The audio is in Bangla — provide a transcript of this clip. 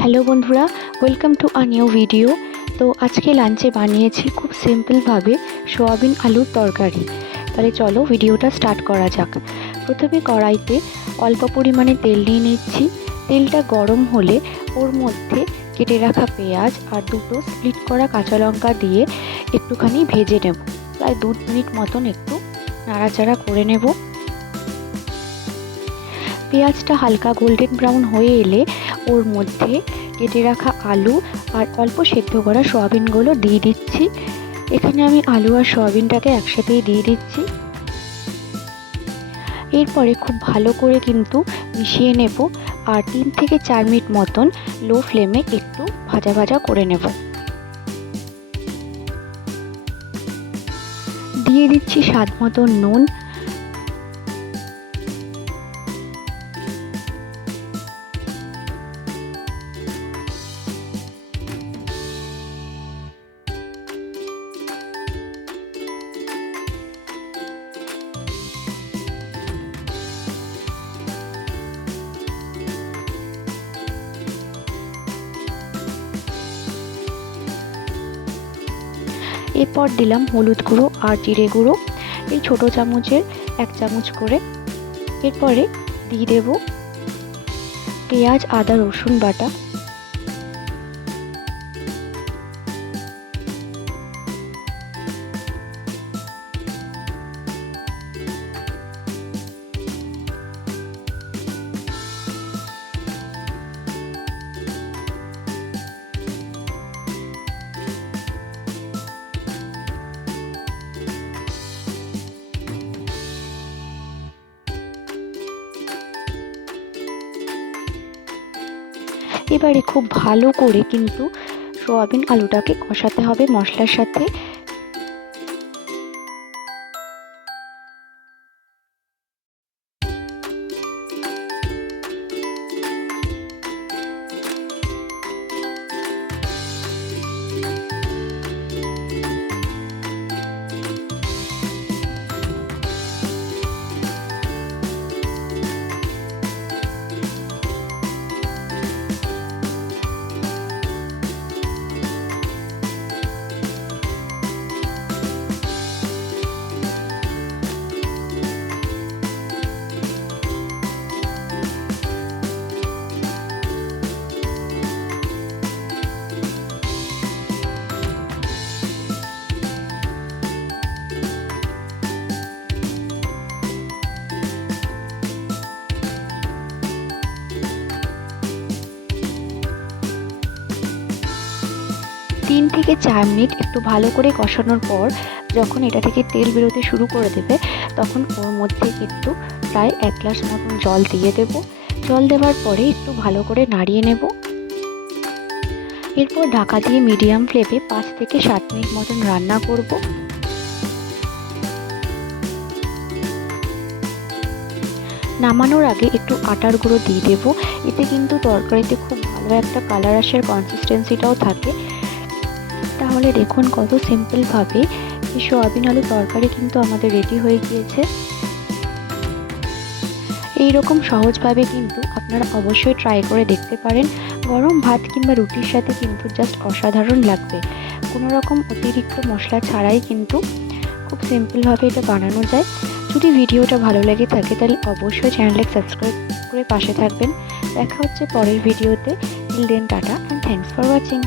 হ্যালো বন্ধুরা, welcome to a new video. তো আজকে লাঞ্চে বানিয়েছি খুব সিম্পলভাবে সোয়াবিন আলুর তরকারি। তাহলে চলো ভিডিওটা স্টার্ট করা যাক। প্রথমে কড়াইতে অল্প পরিমাণে তেল নিয়ে নিচ্ছি। তেলটা গরম হলে ওর মধ্যে কেটে রাখা পেঁয়াজ আর দুটো স্প্লিট করা কাঁচা লঙ্কা দিয়ে একটুখানি ভেজে নেব। প্রায় 2 মিনিট মতন একটু নাড়াচাড়া করে নেব। পেঁয়াজটা হালকা গোল্ডেন ব্রাউন হয়ে এলে ওর মধ্যে কেটে রাখা আলু আর অল্প সেদ্ধ করা সয়াবিনগুলো দিয়ে দিচ্ছি। এখানে আমি আলু আর সয়াবিনটাকে একসাথেই দিয়ে দিচ্ছি। এরপরে খুব ভালো করে কিন্তু মিশিয়ে নেব আর 3 থেকে 4 মিনিট মতন লো ফ্লেমে একটু ভাজা ভাজা করে নেব। দিয়ে দিচ্ছি স্বাদ মতো নুন। এরপর দিলাম হলুদ গুঁড়ো আর জিরে গুঁড়ো, এই ছোটো চামচের 1 চামচ করে। এরপরে দিয়ে দেব পেঁয়াজ আদা রসুন বাটা। এবারে খুব ভালো করে কিন্তু সয়াবিন আলুটাকে কষাতে হবে মশলার সাথে। তিন থেকে 4 মিনিট একটু ভালো করে কষানোর পর যখন এটা থেকে তেল বেরোতে শুরু করে দেবে, তখন ওর মধ্যে একটু প্রায় 1 গ্লাস মতন জল দিয়ে দেব। জল দেওয়ার পরে একটু ভালো করে নাড়িয়ে নেব। এরপর ঢাকা দিয়ে মিডিয়াম ফ্লেমে 5 থেকে 7 মিনিট মতন রান্না করব। নামানোর আগে একটু আটার গুঁড়ো দিয়ে দেব। এতে কিন্তু তরকারিতে খুব ভালো একটা কালার আসার কনসিস্টেন্সিটাও থাকে। তাহলে দেখুন কত সিম্পলভাবে এই সোয়াবিন আলু তরকারি কিন্তু আমাদের রেডি হয়ে গিয়েছে। এই রকম সহজভাবে কিন্তু আপনারা অবশ্যই ট্রাই করে দেখতে পারেন। গরম ভাত কিংবা রুটির সাথে কিন্তু জাস্ট অসাধারণ লাগবে। কোনো রকম অতিরিক্ত মশলা ছাড়াই কিন্তু খুব সিম্পলভাবে এটা বানানো যায়। যদি ভিডিওটা ভালো লেগে থাকে তাহলে অবশ্যই চ্যানেলটাকে সাবস্ক্রাইব করে পাশে থাকবেন। দেখা হচ্ছে পরের ভিডিওতে। Till then tata and thanks for watching.